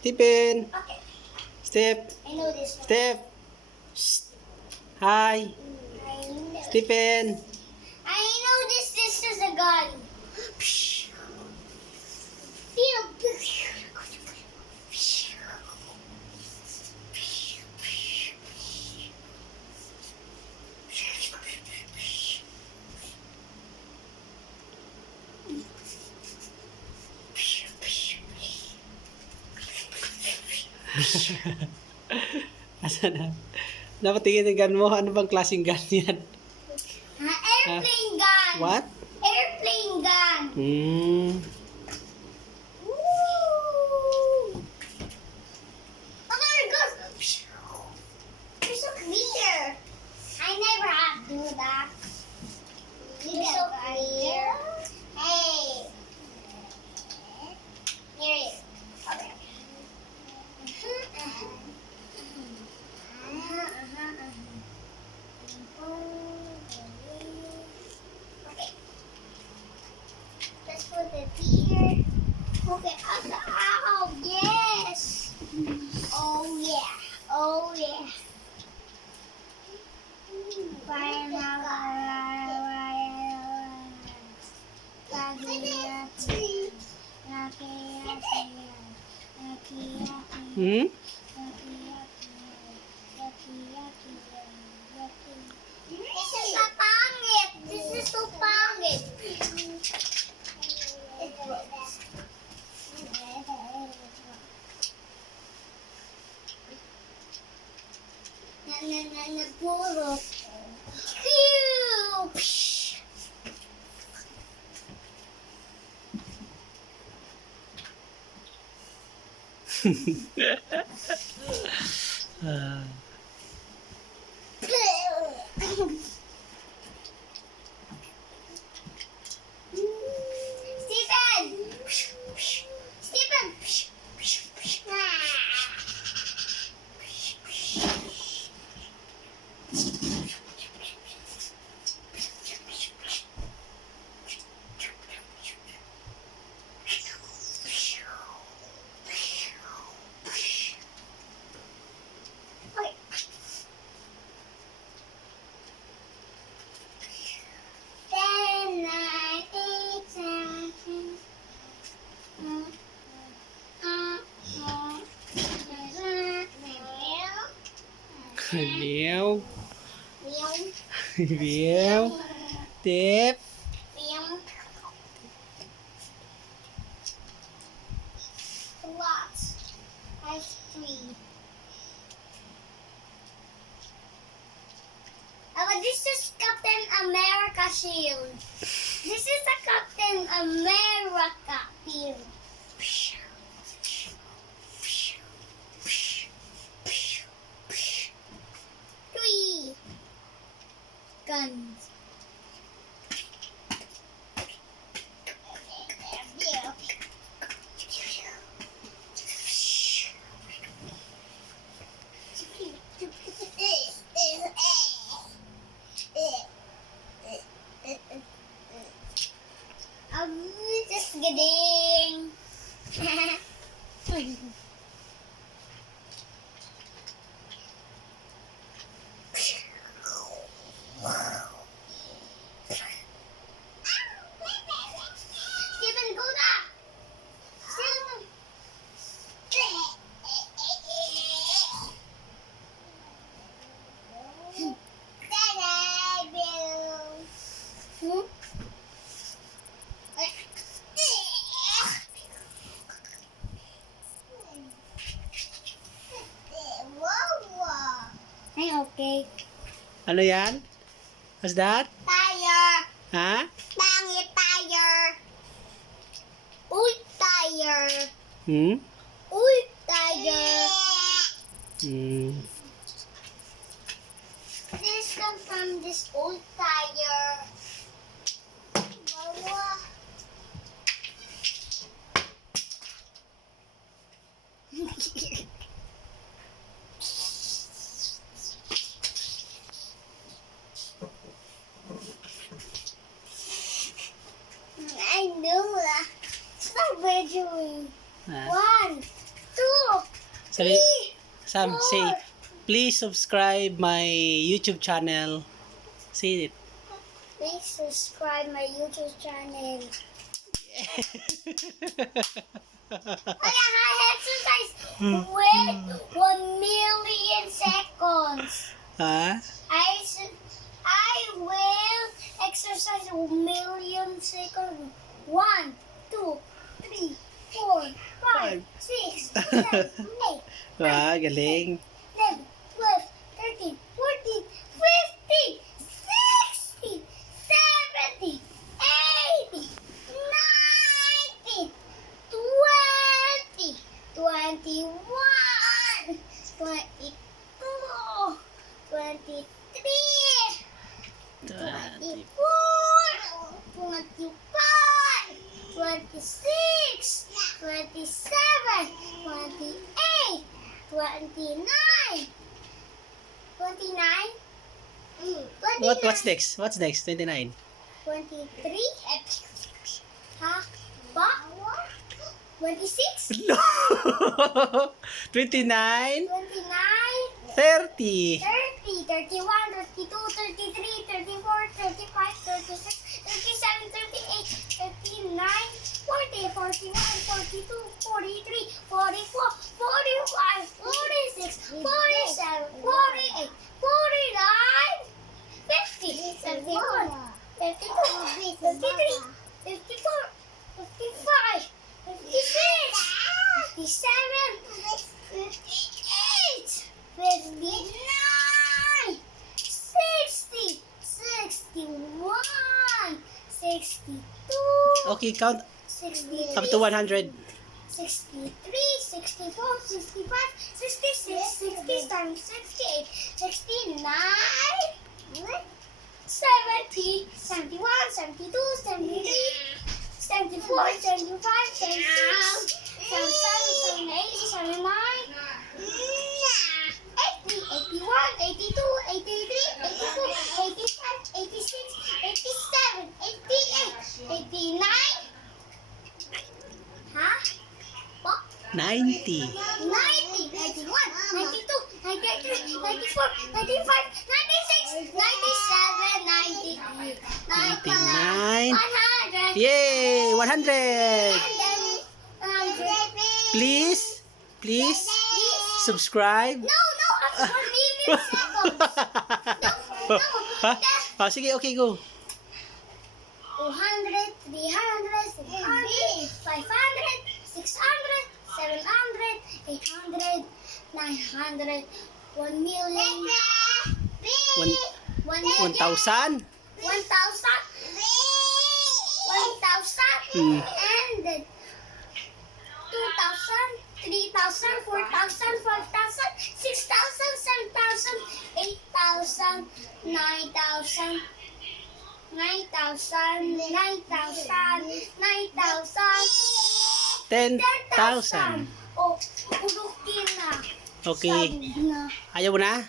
Stephen. Okay. Steph. I know this one. Steph. Shh. Hi. Stephen. I know this is a gun. Asan na? Dapat tingin yung gun mo. Ano bang klaseng gun yan? Airplane gun. What? Airplane gun. Hmm. Woo! Oh, there it goes. You're so clear. I never have to do that. You're so clear. Hey. Here it is. Okay. Okay. Let's put it here. Okay. Oh, yes. Oh, yeah. Oh, yeah. Hmm? This is a pangit. This is so pangit. It works. Na puro. Phew! Psh. Ah. Stephen! Stephen! Okay. 10, 9, 8, 7. Meow. Meow. Steph. Lots. I have 3. But this is Captain America shield. This is the Captain America shield. 3 guns. I'm just kidding. Stephen, go na! Stephen! Hmm? Ay, okay. Ano yan? What's that? Tire. Ha? Pangit tire. Uy, tire. Hmm? Uy, tire. Hmm. This comes from this old tire. Wawa. I know that. Stop videoing. Ha? 1, 2. Sabi, Sam, say, please subscribe my YouTube channel. Say it. Please subscribe my YouTube channel. I exercise with 1,000,000 seconds. Ha? I will exercise 1,000,000 seconds. 1, 2, 3, 4, 5, 6, 7, 8, Wow, galing. 11, 12, 13, 14, 15, 16, 17, 18, 19, 20, 21, 22, 23, 24, 25, 26, 27, 28, 29, 29, What's next? What's next? 29. 23, ha? Ba? 26, No! 29, 29, 30. 30, 31, 32, 33, 34, 35, 36, 37, 38, 39, 40, 41, 42, 43, 44, 45, 46, 47, 48, 49, 50, 51, 52, 53, 54, 55, 56, 57, 58, 59, 60, 61, 62, Okay, count 63, up to 100. 63, 64, 65, 66, 67, 68, 69, 70, 71, 72, 73, 74, 75, 76, 77, 78, 79, 80, 81, 82, 83, 84, 85, 86, 87, 88, 89, huh? What? 90. 90, 91, 92, 93, 94, 95, 96, 97, 98, 99. 100. Yay! 100! And then 100. Please Please. subscribe. No, after 1,000,000 seconds. No. Ha? Oh, sige, okay, go. 200, 300, 400, 500, 600, 700, 800, 900, 1,000,000. One- 1,000. 1,000. 1,000. Hmm. And then 2,000, 3,000, 4,000, 5,000, 6,000, 7,000, 8,000, 9,000, 9,000, 9,000, 9,000, 10,000. Oh, urukin na. Okay. Sabi na. Ayaw mo na?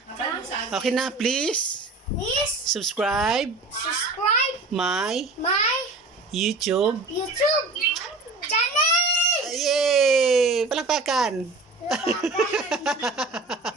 Okay na, please Please subscribe subscribe my my YouTube. YouTube channel. Yay! Palakpakan! Palakpakan.